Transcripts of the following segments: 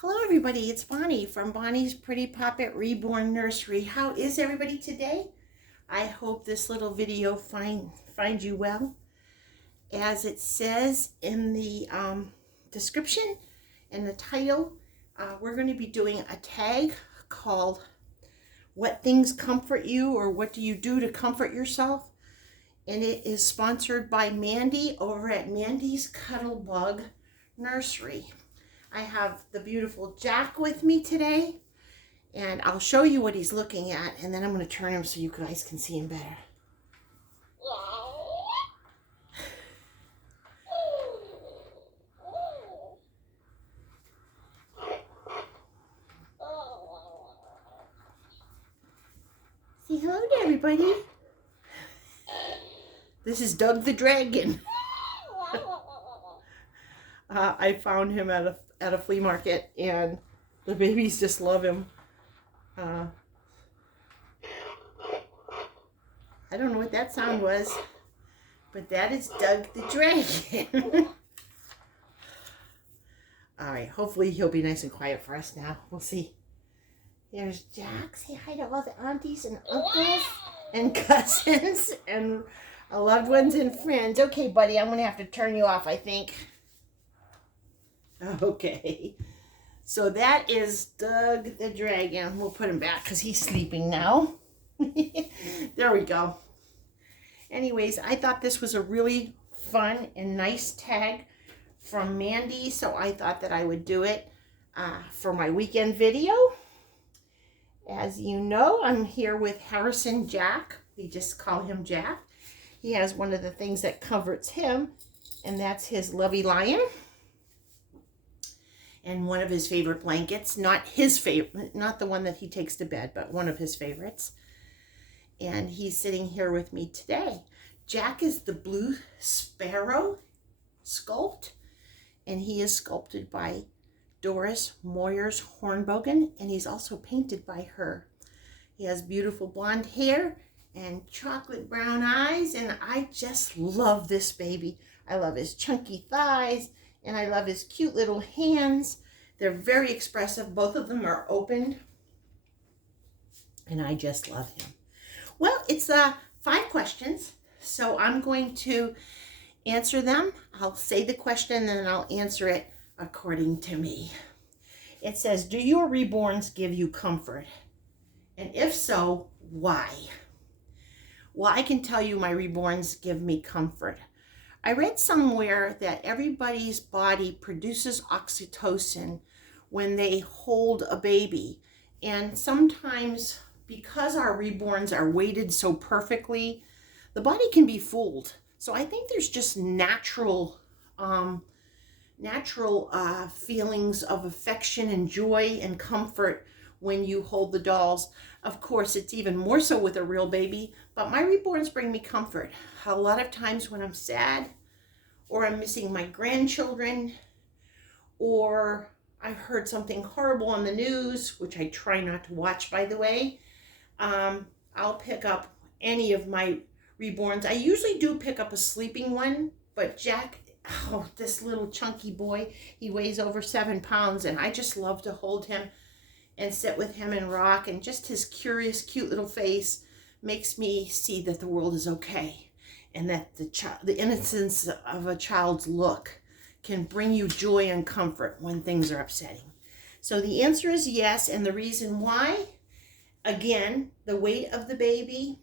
Hello everybody, it's Bonnie from Bonnie's Pretty Poppet Reborn Nursery. How is everybody today? I hope this little video finds you well. As it says in the description and the title, we're going to be doing a tag called What Things Comfort You, or What Do You Do to Comfort Yourself? And it is sponsored by Mandy over at Mandy's Cuddlebug Nursery. I have the beautiful Jack with me today, and I'll show you what he's looking at, and then I'm going to turn him so you guys can see him better. Say hello to everybody. This is Doug the Dragon. I found him at a flea market, and the babies just love him. I don't know what that sound was, but that is Doug the Dragon. All right, hopefully he'll be nice and quiet for us now. We'll see. There's Jack. Say hi to all the aunties and uncles and cousins and loved ones and friends. Okay, buddy, I'm going to have to turn you off, I think. Okay, so that is Doug the Dragon. We'll put him back because he's sleeping now. There we go. Anyways, I thought this was a really fun and nice tag from Mandy, so I thought that I would do it for my weekend video. As you know, I'm here with Harrison Jack. We just call him Jack. He has one of the things that comforts him, and that's his lovey lion. And one of his favorite blankets, not his favorite, not the one that he takes to bed, but one of his favorites. And he's sitting here with me today. Jack is the blue sparrow sculpt, and he is sculpted by Doris Moyers Hornbogen, and he's also painted by her. He has beautiful blonde hair and chocolate brown eyes, and I just love this baby. I love his chunky thighs, and I love his cute little hands. They're very expressive. Both of them are opened, and I just love him. Well, it's 5 questions, so I'm going to answer them. I'll say the question, and then I'll answer it according to me. It says, do your reborns give you comfort? And if so, why? Well, I can tell you my reborns give me comfort. I read somewhere that everybody's body produces oxytocin when they hold a baby. And sometimes, because our reborns are weighted so perfectly, the body can be fooled. So I think there's just natural feelings of affection and joy and comfort when you hold the dolls. Of course, it's even more so with a real baby, but my reborns bring me comfort. A lot of times when I'm sad, or I'm missing my grandchildren, or I heard something horrible on the news, which I try not to watch, by the way, I'll pick up any of my reborns. I usually do pick up a sleeping one, but Jack, oh, this little chunky boy, he weighs over 7 pounds, and I just love to hold him and sit with him and rock, and just his curious, cute little face makes me see that the world is okay, and that the innocence of a child's look can bring you joy and comfort when things are upsetting. So the answer is yes, and the reason why, again, the weight of the baby,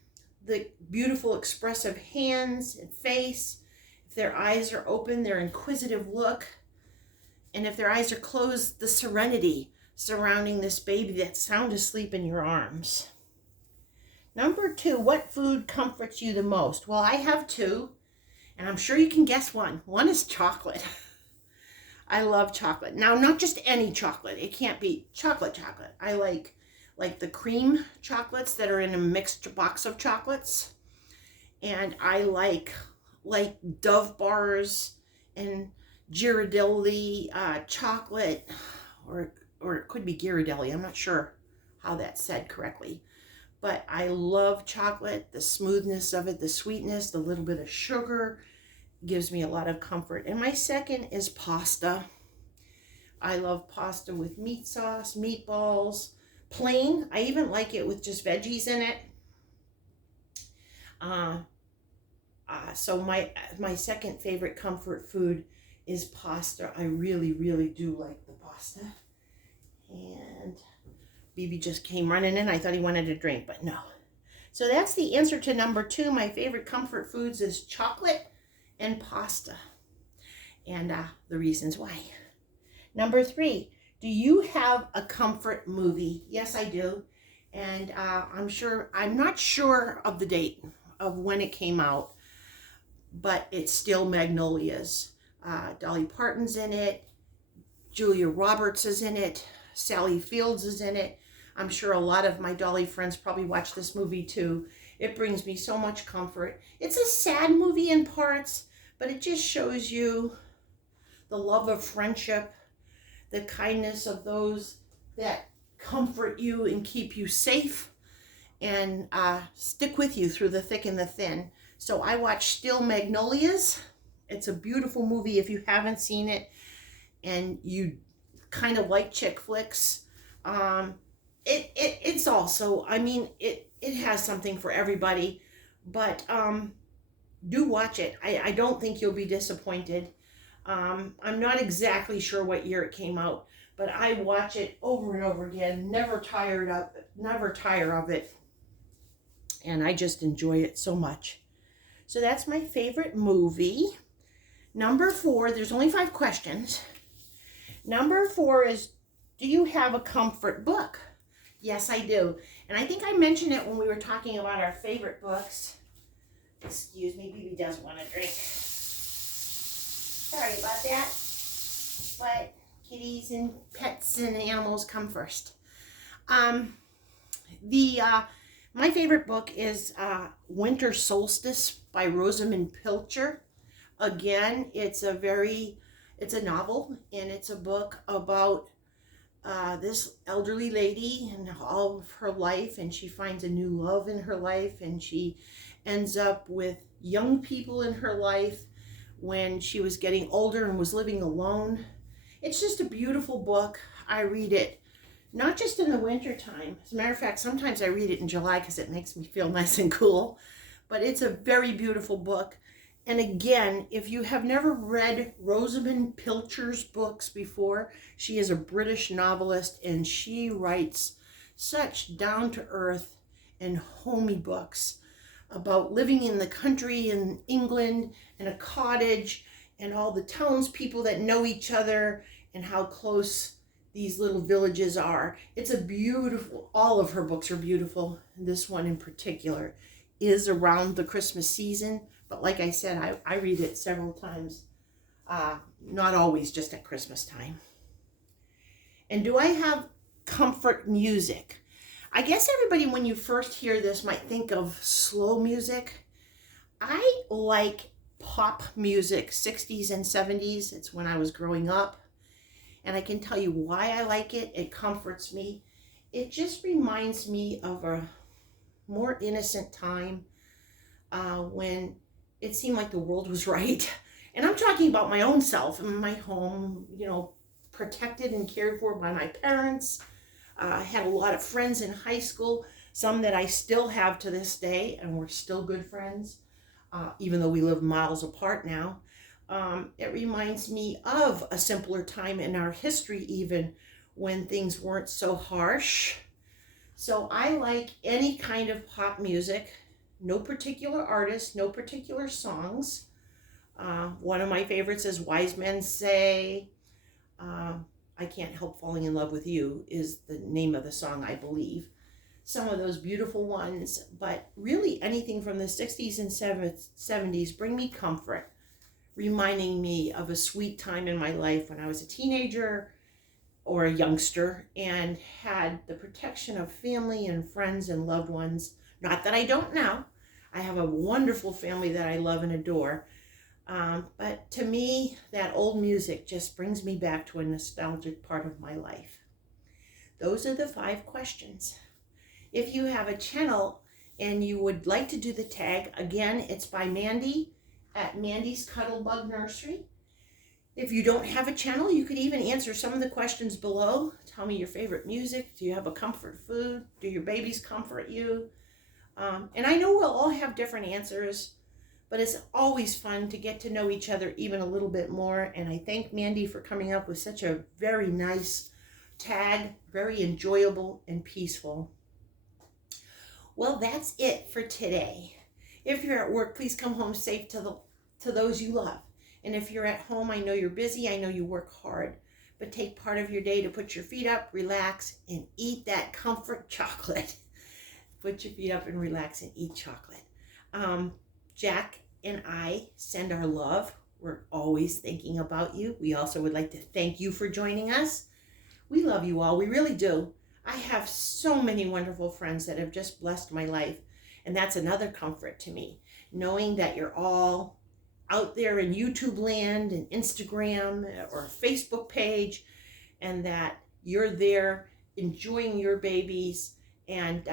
the beautiful expressive hands and face, if their eyes are open, their inquisitive look, and if their eyes are closed, the serenity surrounding this baby that's sound asleep in your arms. Number 2, what food comforts you the most? Well, I have 2, and I'm sure you can guess one. One is chocolate. I love chocolate. Now, not just any chocolate. It can't be chocolate. I like the cream chocolates that are in a mixed box of chocolates. And I like Dove bars and Ghirardelli chocolate, or it could be Ghirardelli. I'm not sure how that's said correctly. But I love chocolate, the smoothness of it, the sweetness, the little bit of sugar gives me a lot of comfort. And my second is pasta. I love pasta with meat sauce, meatballs, plain. I even like it with just veggies in it. Uh, so my second favorite comfort food is pasta. I really, really do like the pasta. And BB just came running in. I thought he wanted a drink, but no. So that's the answer to number 2. My favorite comfort foods is chocolate and pasta. And the reasons why. Number 3, do you have a comfort movie? Yes, I do. And I'm not sure of the date of when it came out, but it's still Magnolias. Dolly Parton's in it. Julia Roberts is in it. Sally Fields is in it. I'm sure a lot of my Dolly friends probably watch this movie too. It brings me so much comfort. It's a sad movie in parts, but it just shows you the love of friendship, the kindness of those that comfort you and keep you safe and stick with you through the thick and the thin. So I watched Still Magnolias. It's a beautiful movie if you haven't seen it and you kind of like chick flicks. It's also, I mean, it has something for everybody, but do watch it. I don't think you'll be disappointed. I'm not exactly sure what year it came out, but I watch it over and over again, never tire of it, and I just enjoy it so much. So that's my favorite movie. Number 4, there's only 5 questions. Number 4 is, do you have a comfort book? Yes, I do. And I think I mentioned it when we were talking about our favorite books. Excuse me, BB does want a drink. Sorry about that. But kitties and pets and animals come first. My favorite book is Winter Solstice by Rosamund Pilcher. Again, it's a novel, and it's a book about this elderly lady and all of her life, and she finds a new love in her life, and she ends up with young people in her life when she was getting older and was living alone. It's just a beautiful book. I read it not just in the winter time. As a matter of fact, sometimes I read it in July because it makes me feel nice and cool. But it's a very beautiful book. And again, if you have never read Rosamund Pilcher's books before, she is a British novelist and she writes such down-to-earth and homey books about living in the country in England in a cottage and all the townspeople that know each other and how close these little villages are. It's a beautiful, all of her books are beautiful. This one in particular is around the Christmas season. But like I said, I read it several times, not always just at Christmas time. And do I have comfort music? I guess everybody, when you first hear this, might think of slow music. I like pop music, 60s and 70s. It's when I was growing up. And I can tell you why I like it. It comforts me. It just reminds me of a more innocent time when it seemed like the world was right. And I'm talking about my own self and my home, protected and cared for by my parents. I had a lot of friends in high school, some that I still have to this day, and we're still good friends, even though we live miles apart now. It reminds me of a simpler time in our history, even when things weren't so harsh. So I like any kind of pop music, no particular artist, no particular songs. One of my favorites is Wise Men Say. I Can't Help Falling in Love with You is the name of the song, I believe. Some of those beautiful ones, but really anything from the 60s and 70s bring me comfort, reminding me of a sweet time in my life when I was a teenager or a youngster and had the protection of family and friends and loved ones. Not that I don't now. I have a wonderful family that I love and adore. But to me, that old music just brings me back to a nostalgic part of my life. Those are the 5 questions. If you have a channel and you would like to do the tag, again, it's by Mandy at Mandy's Cuddlebug Nursery. If you don't have a channel, you could even answer some of the questions below. Tell me your favorite music. Do you have a comfort food? Do your babies comfort you? And I know we'll all have different answers, but it's always fun to get to know each other even a little bit more. And I thank Mandy for coming up with such a very nice tag, very enjoyable and peaceful. Well, that's it for today. If you're at work, please come home safe to those you love. And if you're at home, I know you're busy, I know you work hard, but take part of your day to put your feet up, relax, and eat that comfort chocolate. Put your feet up and relax and eat chocolate. Jack and I send our love. We're always thinking about you. We also would like to thank you for joining us. We love you all. We really do. I have so many wonderful friends that have just blessed my life. And that's another comfort to me, knowing that you're all out there in YouTube land and Instagram or Facebook page, and that you're there enjoying your babies and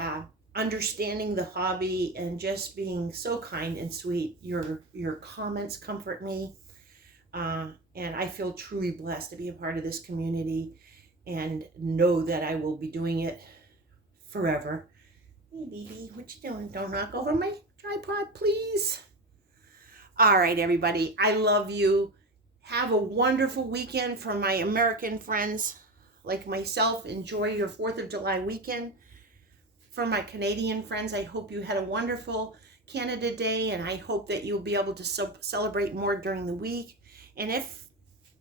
understanding the hobby and just being so kind and sweet. Your comments comfort me, and I feel truly blessed to be a part of this community and know that I will be doing it forever. Hey, baby, what you doing? Don't knock over my tripod, please. All right, everybody, I love you. Have a wonderful weekend. For my American friends like myself, enjoy your 4th of July weekend. For my Canadian friends, I hope you had a wonderful Canada Day, and I hope that you'll be able to celebrate more during the week. And if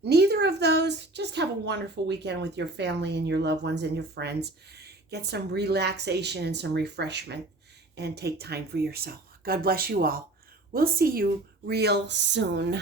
neither of those, just have a wonderful weekend with your family and your loved ones and your friends. Get some relaxation and some refreshment, and take time for yourself. God bless you all. We'll see you real soon.